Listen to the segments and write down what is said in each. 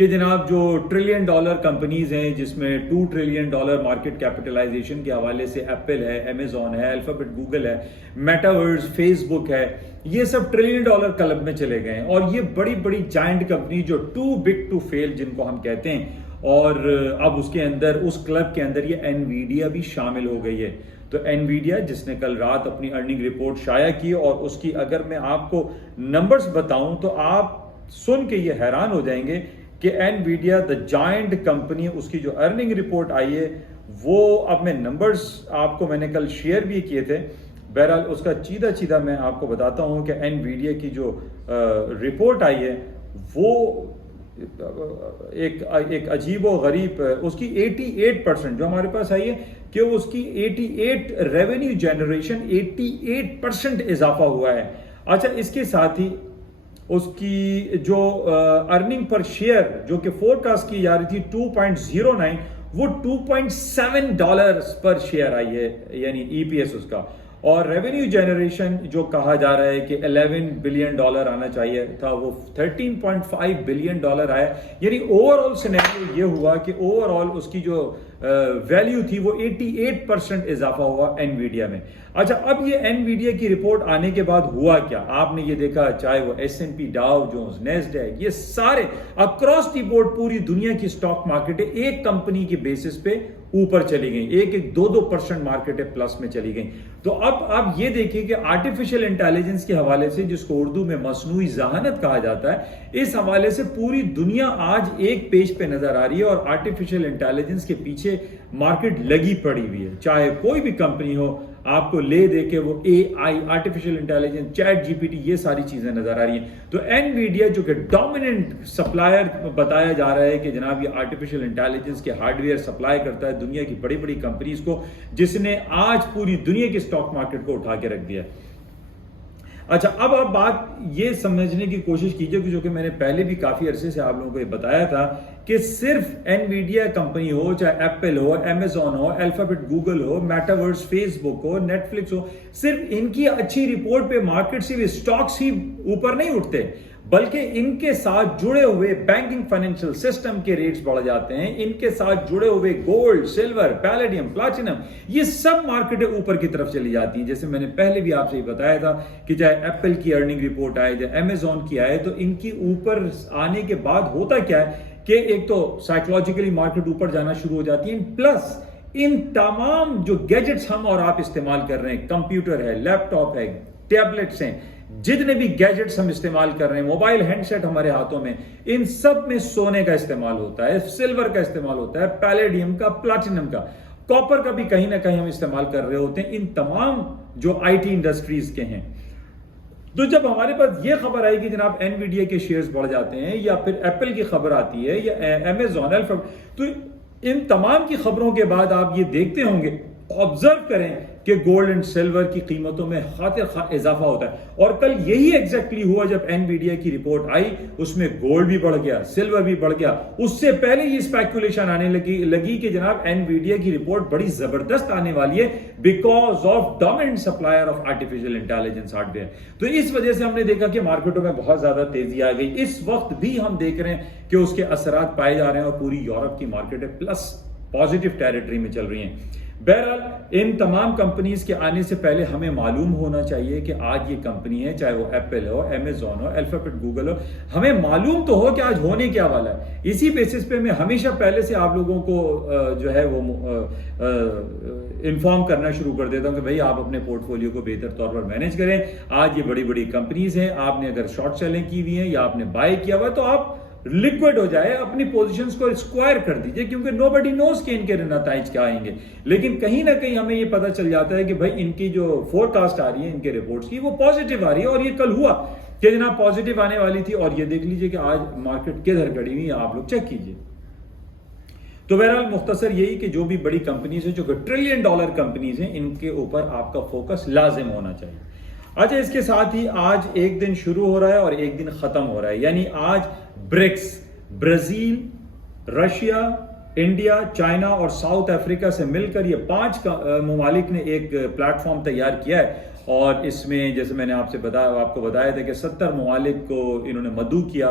کہ جناب جو $1 ٹریلین کمپنیز ہیں جس میں $2 ٹریلین مارکیٹ کیپٹلائزیشن کے حوالے سے ایپل ہے، امیزون ہے، الفابیٹ گوگل ہے، میٹاورس فیس بک ہے، یہ سب $1 ٹریلین کلب میں چلے گئے ہیں. اور یہ بڑی بڑی جائنٹ کمپنی جو ٹو بگ ٹو فیل جن کو ہم کہتے ہیں، اور اب اس کے اندر اس کلب کے اندر یہ انویڈیا بھی شامل ہو گئی ہے. تو انویڈیا جس نے کل رات اپنی ارننگ رپورٹ شائع کی، اور اس کی اگر میں آپ کو نمبرز بتاؤں تو آپ سن کے یہ حیران ہو جائیں گے کہ انویڈیا دا جائنٹ کمپنی، اس کی جو ارننگ رپورٹ آئی ہے وہ اب میں نمبرز آپ کو میں نے کل شیئر بھی کیے تھے. بہرحال اس کا چیدہ میں آپ کو بتاتا ہوں کہ انویڈیا کی جو رپورٹ آئی ہے وہ ایک عجیب و غریب، اس کی 88% جو ہمارے پاس آئی ہے کہ اس کی 88 ریونیو جنریشن 88% اضافہ ہوا ہے. اچھا، اس کے ساتھ ہی اس کی جو ارننگ پر شیئر جو کہ فور کاسٹ کی جا رہی تھی 2.09، وہ $2.7 پر شیئر آئی ہے، یعنی ای پی ایس اس کا. اور ریونیو جنریشن جو کہا جا رہا ہے کہ $11 بلین آنا چاہیے تھا، وہ $13.5 بلین آیا. یعنی اوور آل سینیریو یہ ہوا کہ اوور آل اس کی جو ویلیو تھی وہ 88% اضافہ ہوا انویڈیا میں. اچھا، اب یہ انویڈیا کی رپورٹ آنے کے بعد ہوا کیا؟ آپ نے یہ دیکھا، چاہے وہ S&P، ڈاؤ جونز، نیسڈیک، یہ سارے اکراس دی بورڈ پوری دنیا کی سٹاک مارکیٹیں ایک کمپنی کے بیسس پہ اوپر چلی گئیں، 1-2% مارکیٹیں پلس میں چلی گئیں. تو اب آپ یہ دیکھیں کہ آرٹیفیشل انٹیلیجنس کے حوالے سے، جس کو اردو میں مصنوعی ذہانت کہا جاتا ہے، اس حوالے سے پوری دنیا آج ایک پیج پہ نظر آ رہی ہے، اور آرٹیفیشل انٹیلیجنس کے پیچھے مارکیٹ لگی پڑی ہوئی ہے. چاہے کوئی بھی کمپنی ہو، آپ کو لے دے کے وہ AI، artificial intelligence, chat GPT، یہ ساری چیزیں نظر آ رہی ہیں. تو انویڈیا جو کہ ڈومیننٹ سپلائر بتایا جا رہا ہے کہ جناب یہ آرٹیفیشل انٹیلیجنس کے ہارڈ ویئر سپلائی کرتا ہے دنیا کی بڑی بڑی کمپنیز کو، جس نے آج پوری دنیا کی سٹاک مارکیٹ کو اٹھا کے رکھ دیا. اچھا، اب آپ بات یہ سمجھنے کی کوشش کیجئے کہ جو کہ میں نے پہلے بھی کافی عرصے سے آپ لوگوں کو یہ بتایا تھا کہ صرف انویڈیا کمپنی ہو، چاہے ایپل ہو، امیزون ہو، الفابیٹ گوگل ہو، میٹاورس فیس بک ہو، نیٹ فلکس ہو، صرف ان کی اچھی رپورٹ پہ مارکیٹ سے بھی سٹاکس ہی اوپر نہیں اٹھتے، بلکہ ان کے ساتھ جڑے ہوئے بینکنگ فائنینشل سسٹم کے ریٹس بڑھ جاتے ہیں. ان کے ساتھ جڑے ہوئے گولڈ، سلور، پیلیڈیم، پلاٹینم، یہ سب مارکیٹیں اوپر کی طرف چلی جاتی ہیں. جیسے میں نے پہلے بھی آپ سے بتایا تھا کہ چاہے ایپل کی ارننگ رپورٹ آئے، چاہے امیزون کی آئے، تو ان کی اوپر آنے کے بعد ہوتا کیا ہے کہ ایک تو سائیکولوجیکلی مارکیٹ اوپر جانا شروع ہو جاتی ہے، پلس ان تمام جو گیجٹس ہم اور آپ استعمال کر رہے ہیں، کمپیوٹر ہے، لیپ ٹاپ ہے، ٹیبلٹس ہیں، جتنے بھی گیجٹس ہم استعمال کر رہے ہیں، موبائل ہینڈ سیٹ ہمارے ہاتھوں میں، ان سب میں سونے کا استعمال ہوتا ہے، سلور کا استعمال ہوتا ہے، پیلیڈیم کا، پلاٹینم کا، کاپر کا بھی کہیں نہ کہیں ہم استعمال کر رہے ہوتے ہیں، ان تمام جو IT انڈسٹریز کے ہیں. تو جب ہمارے پاس یہ خبر آئی کہ جناب انویڈیا کے شیئرز بڑھ جاتے ہیں، یا پھر ایپل کی خبر آتی ہے، یا امیزون، الفابیٹ، تو ان تمام کی خبروں کے بعد آپ یہ دیکھتے ہوں گے، آبزرو کریں کہ گولڈ اینڈ سلور کی قیمتوں میں خاطر خواہ اضافہ ہوتا ہے. اور کل یہی ایگزیکٹلی ہوا جب انویڈیا کی رپورٹ آئی، اس میں گولڈ بھی بڑھ گیا، سلور بھی بڑھ گیا. اس سے پہلے یہ اسپیکولیشن آنے لگی کہ جناب انویڈیا کی رپورٹ بڑی زبردست آنے والی ہے because of dominant supplier of artificial intelligence hard where. تو اس وجہ سے ہم نے دیکھا کہ مارکیٹوں میں بہت زیادہ تیزی آ گئی. اس وقت بھی ہم دیکھ رہے ہیں کہ اس کے اثرات پائے جا رہے ہیں، اور پوری یورپ کی مارکیٹیں پلس پازیٹیو ٹیریٹری میں چل رہی ہیں. بہرحال ان تمام کمپنیز کے آنے سے پہلے ہمیں معلوم ہونا چاہیے کہ آج یہ کمپنی ہے، چاہے وہ ایپل ہو، امیزون ہو، الفابیٹ گوگل ہو، ہمیں معلوم تو ہو کہ آج ہونے کیا والا ہے. اسی بیسس پہ میں ہمیشہ پہلے سے آپ لوگوں کو جو ہے وہ انفارم کرنا شروع کر دیتا ہوں کہ بھئی آپ اپنے پورٹ فولیو کو بہتر طور پر مینیج کریں. آج یہ بڑی بڑی کمپنیز ہیں، آپ نے اگر شارٹ سیلنگ کی ہوئی ہیں یا آپ نے بائی کیا ہوا ہے تو آپ لکوڈ ہو جائے، اپنی پوزیشنز کو اسکوائر کر دیجئے، کیونکہ نو بڈی نوز کہ ان کے نتائج کیا آئیں گے. لیکن کہیں نہ کہیں ہمیں یہ پتہ چل جاتا ہے کہ بھائی ان کی جو فور کاسٹ آ رہی ہے ان کے رپورٹس کی، وہ پازیٹیو آ رہی ہے. اور یہ کل ہوا کہ جناب پازیٹیو آنے والی تھی، اور یہ دیکھ لیجئے کہ آج مارکیٹ کدھر کھڑی ہوئی ہے، آپ لوگ چیک کیجئے. تو بہرحال مختصر یہی کہ جو بھی بڑی کمپنیز ہیں، جو کہ $1 ٹریلین کمپنیز ہیں، ان کے اوپر آپ کا فوکس لازم ہونا چاہیے. اچھا، اس کے ساتھ ہی آج ایک دن شروع ہو رہا ہے اور ایک دن ختم ہو رہا ہے، یعنی آج BRICS, Brazil, Russia, India, China اور ساؤتھ افریقہ سے مل کر یہ 5 ممالک نے ایک پلیٹ فارم تیار کیا ہے. اور اس میں جیسے میں نے آپ کو بتایا تھا کہ 70 ممالک کو انہوں نے مدعو کیا،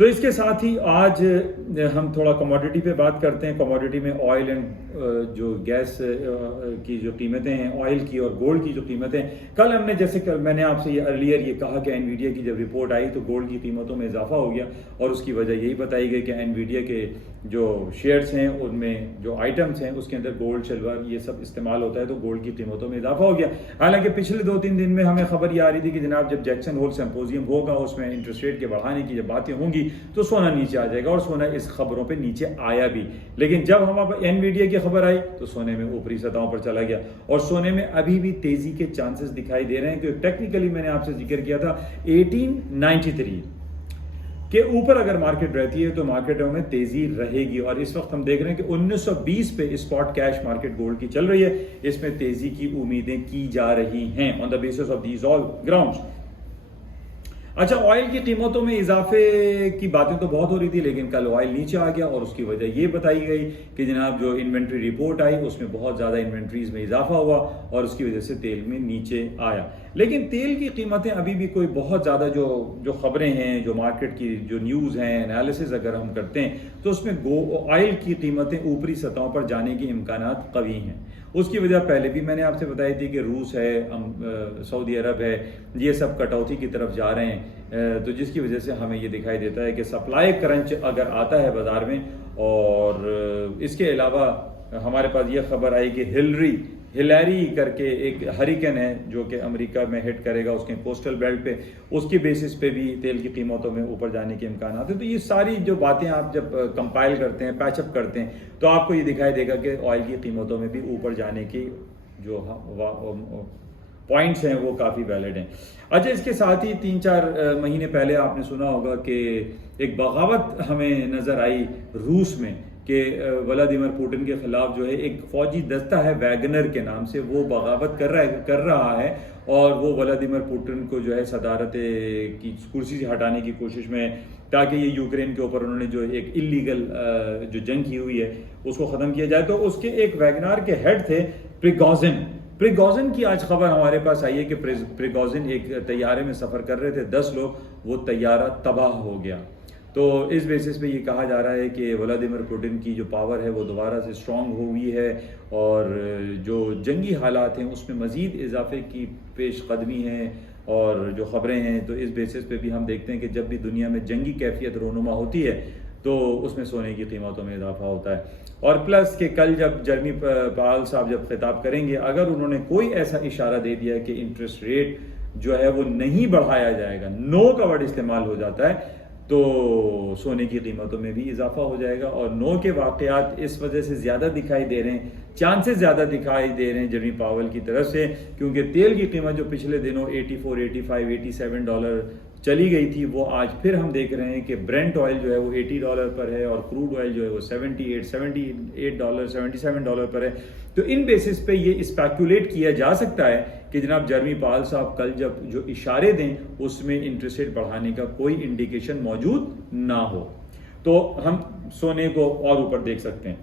تو اس کے ساتھ ہی آج ہم تھوڑا کموڈٹی پہ بات کرتے ہیں. کموڈٹی میں آئل اینڈ جو گیس کی جو قیمتیں ہیں, آئل کی اور گولڈ کی جو قیمتیں, کل ہم نے جیسے کل میں نے آپ سے یہ ارلیئر یہ کہا کہ انویڈیا کی جب رپورٹ آئی تو گولڈ کی قیمتوں میں اضافہ ہو گیا, اور اس کی وجہ یہی بتائی گئی کہ انویڈیا کے جو شیئرز ہیں ان میں جو آئٹمس ہیں اس کے اندر گولڈ سلور یہ سب استعمال ہوتا ہے, تو گولڈ کی قیمتوں میں اضافہ ہو گیا. حالانکہ پچھلے 2-3 دن میں ہمیں خبر یہ آ رہی تھی کہ جناب جب جیکسن ہول سمپوزیم ہوگا اس میں انٹرسٹ ریٹ کے بڑھانے کی جب باتیں ہوں گی تو سونا نیچے آ جائے گا, اور سونا اس خبروں پہ نیچے آیا بھی. لیکن جب ہمارے انویڈیا کی خبر آئی تو سونے میں اوپری سطحوں پر چلا گیا, اور سونے میں ابھی بھی تیزی کے چانسز دکھائی دے رہے ہیں کہ ٹیکنیکلی میں نے آپ سے ذکر کیا تھا 1893 کے اوپر اگر مارکیٹ رہتی ہے تو مارکیٹوں میں تیزی رہے گی. اور اس وقت ہم دیکھ رہے ہیں کہ 1920 پہ اسپاٹ کیش مارکیٹ گولڈ کی چل رہی ہے, اس میں تیزی کی امیدیں کی جا رہی ہیں on the basis of these all grounds. اچھا, آئل کی قیمتوں میں اضافے کی باتیں تو بہت ہو رہی تھی, لیکن کل آئل نیچے آ گیا, اور اس کی وجہ یہ بتائی گئی کہ جناب جو انوینٹری رپورٹ آئی اس میں بہت زیادہ انوینٹریز میں اضافہ ہوا, اور اس کی وجہ سے تیل میں نیچے آیا. لیکن تیل کی قیمتیں ابھی بھی کوئی بہت زیادہ جو خبریں ہیں, جو مارکیٹ کی جو نیوز ہیں, انالیسز اگر ہم کرتے ہیں تو اس میں آئل کی قیمتیں اوپری سطحوں پر جانے کے امکانات قوی ہیں. اس کی وجہ پہلے بھی میں نے آپ سے بتائی تھی کہ روس ہے, سعودی عرب ہے, یہ سب کٹوتی کی طرف جا رہے ہیں, تو جس کی وجہ سے ہمیں یہ دکھائی دیتا ہے کہ سپلائی کرنچ اگر آتا ہے بازار میں. اور اس کے علاوہ ہمارے پاس یہ خبر آئی کہ ہلیری کر کے ایک ہریکن ہے جو کہ امریکہ میں ہٹ کرے گا اس کے کوسٹل بیلٹ پہ, اس کی بیسس پہ بھی تیل کی قیمتوں میں اوپر جانے کے امکانات ہیں. تو یہ ساری جو باتیں آپ جب کمپائل کرتے ہیں, پیچ اپ کرتے ہیں, تو آپ کو یہ دکھائی دے گا کہ آئل کی قیمتوں میں بھی اوپر جانے کی جو پوائنٹس ہیں وہ کافی ویلڈ ہیں. اچھا, اس کے ساتھ ہی 3-4 مہینے پہلے آپ نے سنا ہوگا کہ ایک بغاوت ہمیں نظر آئی روس میں کہ ولادیمیر پوٹن کے خلاف جو ہے ایک فوجی دستہ ہے ویگنر کے نام سے, وہ بغاوت کر رہا ہے, اور وہ ولادیمیر پوٹن کو جو ہے صدارت کی کرسی سے ہٹانے کی کوشش میں, تاکہ یہ یوکرین کے اوپر انہوں نے جو ایک اللیگل جو جنگ کی ہوئی ہے اس کو ختم کیا جائے. تو اس کے ایک ویگنار کے ہیڈ تھے پریگوزن کی آج خبر ہمارے پاس آئی ہے کہ پریگوزن ایک طیارے میں سفر کر رہے تھے, 10 لوگ, وہ طیارہ تباہ ہو گیا. تو اس بیسس پہ یہ کہا جا رہا ہے کہ ولادیمیر پوٹن کی جو پاور ہے وہ دوبارہ سے اسٹرانگ ہو گئی ہے, اور جو جنگی حالات ہیں اس میں مزید اضافے کی پیش قدمی ہے, اور جو خبریں ہیں تو اس بیسس پہ بھی ہم دیکھتے ہیں کہ جب بھی دنیا میں جنگی کیفیت رونما ہوتی ہے تو اس میں سونے کی قیمتوں میں اضافہ ہوتا ہے. اور پلس کہ کل جب جرمی پاول صاحب جب خطاب کریں گے, اگر انہوں نے کوئی ایسا اشارہ دے دیا کہ انٹرسٹ ریٹ جو ہے وہ نہیں بڑھایا جائے گا, نو کا ورڈ استعمال ہو جاتا ہے, تو سونے کی قیمتوں میں بھی اضافہ ہو جائے گا. اور نو کے واقعات اس وجہ سے زیادہ دکھائی دے رہے ہیں, چانسز زیادہ دکھائی دے رہے ہیں جرمی پاول کی طرف سے, کیونکہ تیل کی قیمت جو پچھلے دنوں $84, $85, $87 چلی گئی تھی, وہ آج پھر ہم دیکھ رہے ہیں کہ برینٹ آئل جو ہے وہ $80 پر ہے, اور کروڈ آئل جو ہے وہ $78 $77 پر ہے. تو ان بیسس پہ یہ اسپیکولیٹ کیا جا سکتا ہے کہ جناب جرمی پاول صاحب کل جب جو اشارے دیں اس میں انٹرسٹ ریٹ بڑھانے کا کوئی انڈیکیشن موجود نہ ہو, تو ہم سونے کو اور اوپر دیکھ سکتے ہیں.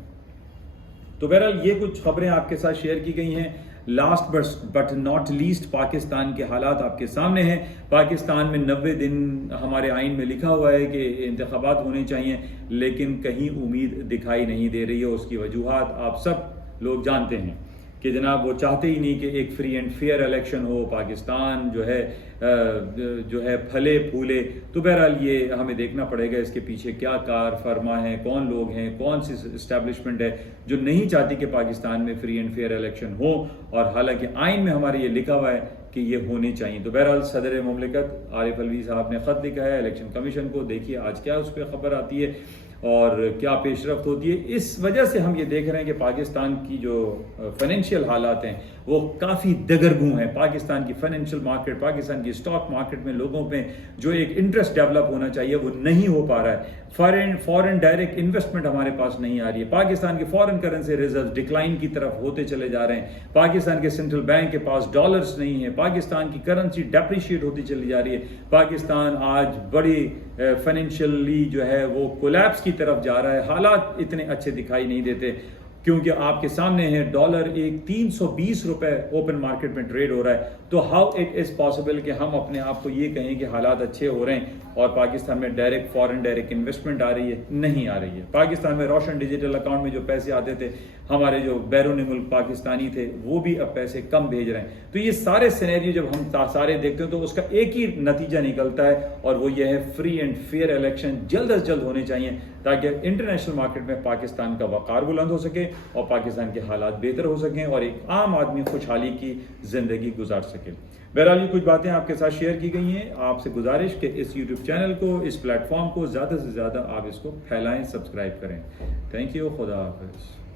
تو بہرحال یہ کچھ خبریں آپ کے ساتھ شیئر کی گئی ہیں. Last but not least Pakistan کے حالات آپ کے سامنے ہیں. پاکستان میں 90 دن ہمارے آئین میں لکھا ہوا ہے کہ انتخابات ہونے چاہیے, لیکن کہیں امید دکھائی نہیں دے رہی ہے. اس کی وجوہات آپ سب لوگ جانتے ہیں کہ جناب وہ چاہتے ہی نہیں کہ ایک فری اینڈ فیئر الیکشن ہو, پاکستان جو ہے پھلے پھولے. تو بہرحال یہ ہمیں دیکھنا پڑے گا اس کے پیچھے کیا کار فرما ہیں, کون لوگ ہیں, کون سی اسٹیبلشمنٹ ہے جو نہیں چاہتی کہ پاکستان میں فری اینڈ فیئر الیکشن ہو, اور حالانکہ آئین میں ہمارے یہ لکھا ہوا ہے کہ یہ ہونے چاہیے. تو بہرحال صدر مملکت عارف الوی صاحب نے خط لکھا ہے الیکشن کمیشن کو, دیکھیے آج کیا اس پہ خبر آتی ہے اور کیا پیش رفت ہوتی ہے. اس وجہ سے ہم یہ دیکھ رہے ہیں کہ پاکستان کی جو فائنینشیل حالات ہیں وہ کافی دگرگوں ہیں. پاکستان کی فائنینشیل مارکیٹ, پاکستان کی اسٹاک مارکیٹ میں لوگوں پہ جو ایک انٹرسٹ ڈیولپ ہونا چاہیے وہ نہیں ہو پا رہا ہے. فارن ڈائریکٹ انویسٹمنٹ ہمارے پاس نہیں آ رہی ہے. پاکستان کے فارن کرنسی ریزرو ڈکلائن کی طرف ہوتے چلے جا رہے ہیں. پاکستان کے سینٹرل بینک کے پاس ڈالرز نہیں ہیں. پاکستان کی کرنسی ڈیپریشیٹ ہوتی چلی جا رہی ہے. پاکستان آج بڑی فائنینشیلی جو ہے وہ کولیپس کی طرف جا رہا ہے. حالات اتنے اچھے دکھائی نہیں دیتے. کیونکہ آپ کے سامنے ہے ڈالر ایک 320 روپے اوپن مارکیٹ میں ٹریڈ ہو رہا ہے. تو ہاؤ اٹ از پاسبل کہ ہم اپنے آپ کو یہ کہیں کہ حالات اچھے ہو رہے ہیں اور پاکستان میں ڈائریکٹ فارن ڈائریکٹ انویسٹمنٹ آ رہی ہے؟ نہیں آ رہی ہے. پاکستان میں روشن ڈیجیٹل اکاؤنٹ میں جو پیسے آتے تھے ہمارے جو بیرون ملک پاکستانی تھے وہ بھی اب پیسے کم بھیج رہے ہیں. تو یہ سارے سینیریو جب ہم سارے دیکھتے ہیں تو اس کا ایک ہی نتیجہ نکلتا ہے اور وہ یہ ہے فری اینڈ فیئر الیکشن جلد از جلد ہونے چاہیے تاکہ انٹرنیشنل مارکیٹ میں پاکستان کا وقار بلند ہو سکے اور پاکستان کے حالات بہتر ہو سکیں اور ایک عام آدمی خوشحالی کی زندگی گزار سکے. بہرحال یہ کچھ باتیں آپ کے ساتھ شیئر کی گئی ہیں. آپ سے گزارش کہ اس یوٹیوب چینل کو اس پلیٹ فارم کو زیادہ سے زیادہ آپ اس کو پھیلائیں، سبسکرائب کریں. Thank you. خدا حافظ.